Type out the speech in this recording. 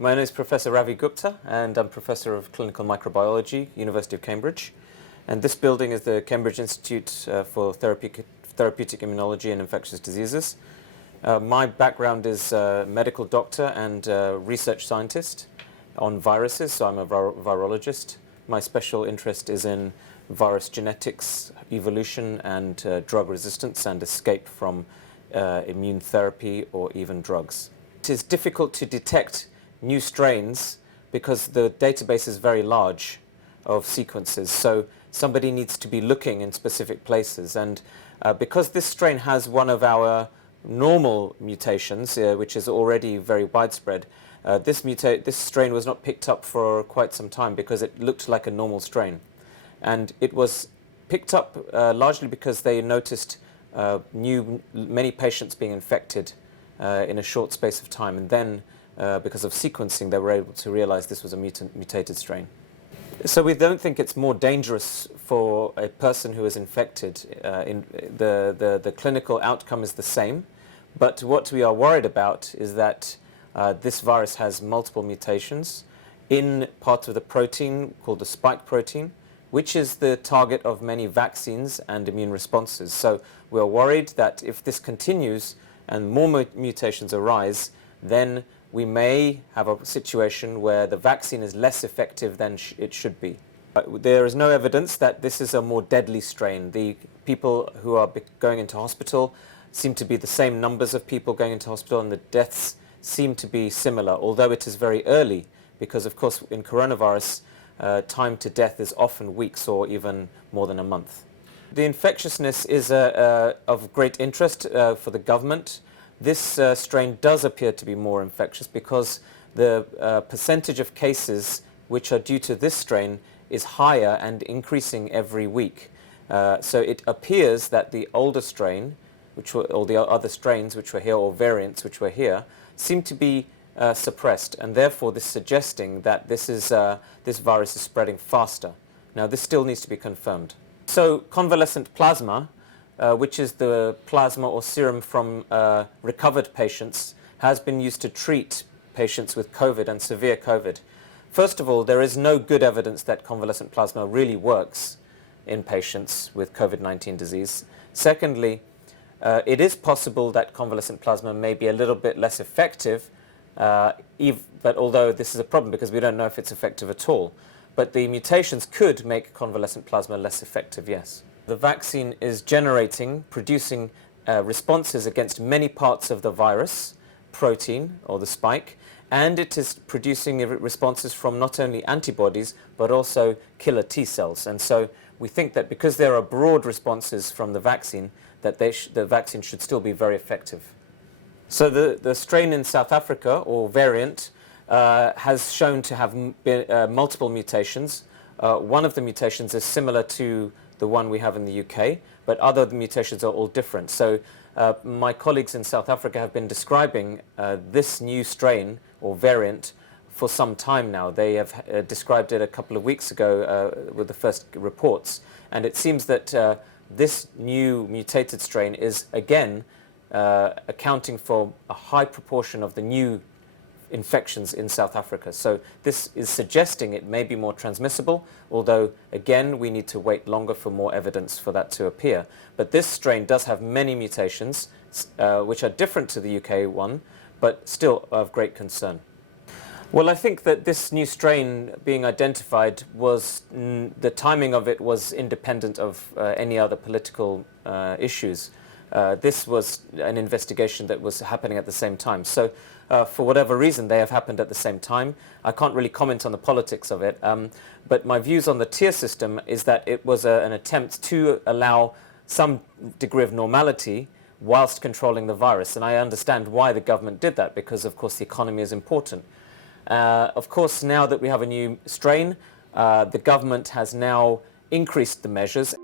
My name is Professor Ravi Gupta, and I'm Professor of Clinical Microbiology, University of Cambridge. And this building is the Cambridge Institute for Therapeutic Immunology and Infectious Diseases. My background is medical doctor and research scientist on viruses, so I'm a virologist. My special interest is in virus genetics, evolution, and drug resistance and escape from immune therapy or even drugs. It is difficult to detect new strains because the database is very large of sequences, so somebody needs to be looking in specific places. And because this strain has one of our normal mutations, which is already very widespread, this strain was not picked up for quite some time because it looked like a normal strain. And it was picked up largely because they noticed many patients being infected in a short space of time, and then because of sequencing they were able to realize this was a mutated strain. So we don't think it's more dangerous for a person who is infected. The clinical outcome is the same, but what we are worried about is that this virus has multiple mutations in parts of the protein called the spike protein, which is the target of many vaccines and immune responses. So we are worried that if this continues and more mutations arise, then we may have a situation where the vaccine is less effective than it should be. There is no evidence that this is a more deadly strain. The people who are going into hospital seem to be the same numbers of people going into hospital, and the deaths seem to be similar, although it is very early, because of course in coronavirus time to death is often weeks or even more than a month. The infectiousness is of great interest for the government. This strain does appear to be more infectious because the percentage of cases which are due to this strain is higher and increasing every week. So it appears that the older strain, or the other strains which were here, or variants which were here, seem to be suppressed, and therefore this suggesting that this virus is spreading faster. Now this still needs to be confirmed. So convalescent plasma, which is the plasma or serum from recovered patients, has been used to treat patients with COVID and severe COVID. First of all, there is no good evidence that convalescent plasma really works in patients with COVID-19 disease. Secondly, it is possible that convalescent plasma may be a little bit less effective, but although this is a problem because we don't know if it's effective at all. But the mutations could make convalescent plasma less effective, yes. The vaccine is producing responses against many parts of the virus protein or the spike, and it is producing responses from not only antibodies but also killer T cells. And so we think that because there are broad responses from the vaccine, that the vaccine should still be very effective. So the strain in South Africa, or variant, has shown to have multiple mutations. One of the mutations is similar to the one we have in the UK, but other mutations are all different. So my colleagues in South Africa have been describing this new strain or variant for some time now. They have described it a couple of weeks ago with the first reports, and it seems that this new mutated strain is again accounting for a high proportion of the new infections in South Africa. So this is suggesting it may be more transmissible, although again we need to wait longer for more evidence for that to appear. But this strain does have many mutations which are different to the UK one, but still of great concern. Well, I think that this new strain being identified was, the timing of it was independent of any other political issues. This was an investigation that was happening at the same time. So for whatever reason, they have happened at the same time. I can't really comment on the politics of it, but my views on the tier system is that it was an attempt to allow some degree of normality whilst controlling the virus. And I understand why the government did that, because of course the economy is important. Of course, now that we have a new strain, the government has now increased the measures.